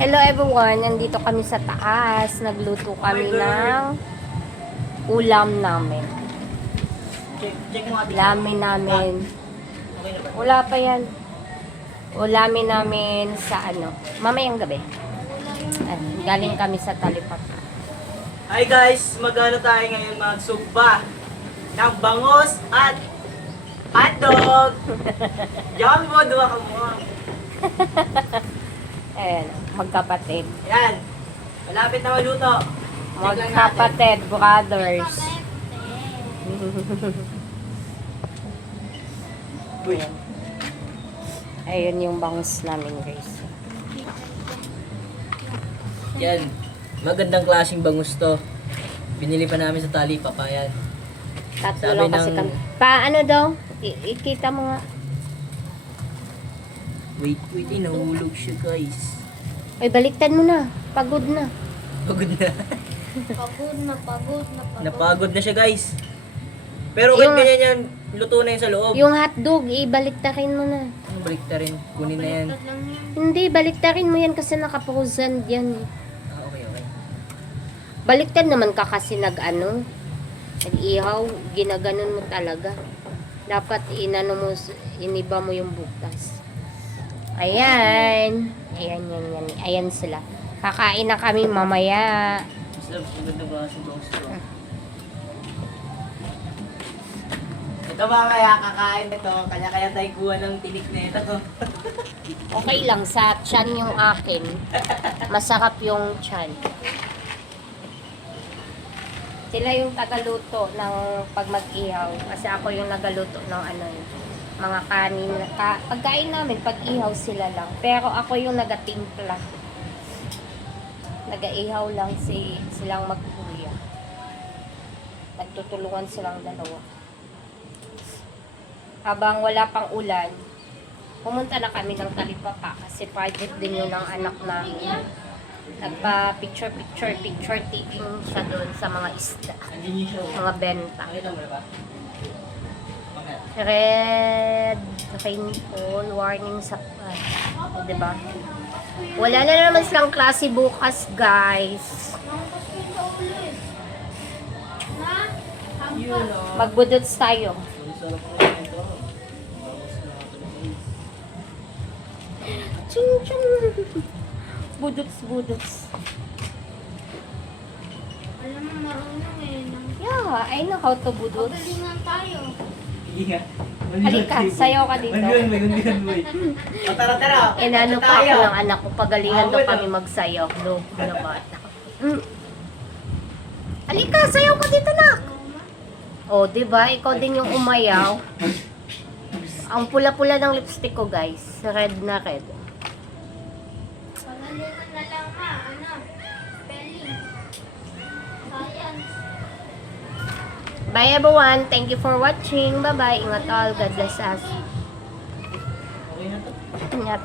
Hello everyone, nandito kami sa taas. Nagluto kami ng ulam namin. Check mo ate. Ulamin namin. Okay na ba? Wala pa yan. Ulamin namin sa mamayang gabi. Galing kami sa Talipapa. Hi guys, magano tayo ngayon magsugba ng bangos at hotdog. Diyan mo, duwa ka mo. Ayan, magkapatid. Yan. Malapit na maluto. Check lang natin. Magkapatid, brothers. Uy. Ayan. Ayun yung bangus namin, guys. Yan. Magandang klaseng bangus to. Binili pa namin sa Talipapa yan. Tatlo Sabi lang kasi ng- kami. Paano daw? Ikita mo nga. Wait, nahulog siya guys. Ay, baliktad mo na. Pagod na. Pagod na. Pagod na. Napagod na siya guys. Pero kahit Yung- ganyan yan, luto na yun sa loob. Yung hotdog, ibaliktadin mo na. Ano balik na rin? Kunin na yan. Hindi, baliktarin mo yan kasi naka-frozen yan. Ah, okay. Baliktad naman ka kasi nag-ihaw, ginaganon mo talaga. Dapat iniba mo yung butas. Ayan. Ayan. Ayan sila. Kakain na kami mamaya. Mas loves, maganda ba sa bangus to? Ito ba kaya kakain ito? Kanya-kaya tayo kuha ng tinik na ito. Okay lang, sa tiyan yung akin. Masarap yung tiyan. Sila yung tagaluto ng pag mag-ihaw. Kasi ako yung nagaluto ng mga kanin. Pagkain namin, pag-ihaw sila lang. Pero ako yung nagatimpla. Nag-ihaw lang silang magkuya. Nagtutulungan silang dalawa. Habang wala pang ulan, pumunta na kami ng Talipapa kasi project din yun ng anak namin. Nagpa-picture taking siya doon sa mga isda, mga benta. Nakita mo na ba? Red rainfall warning sa diba? Wala na naman silang klase bukas, guys. Magbudots tayo. Chung chung. Budots. Alam mo, marunong eh. Yeah, I know how to budots. Pagalingan tayo. Sige nga. Halika, sayaw ka dito. Mandiyan mo eh. O tara. Inano pa ako ng anak ko, pagalingan daw Awit, kami magsayaw. Loob ko na bata. Halika, sayaw ka dito, nak. Oh, di ba? Ikaw din yung umayaw. Ang pula-pula ng lipstick ko, guys. Red na red. Pagalingan na lang ma. Spelling. Science. Bye, everyone. Thank you for watching. Bye-bye. Ingat all. God bless us. Okay na to. Ingat.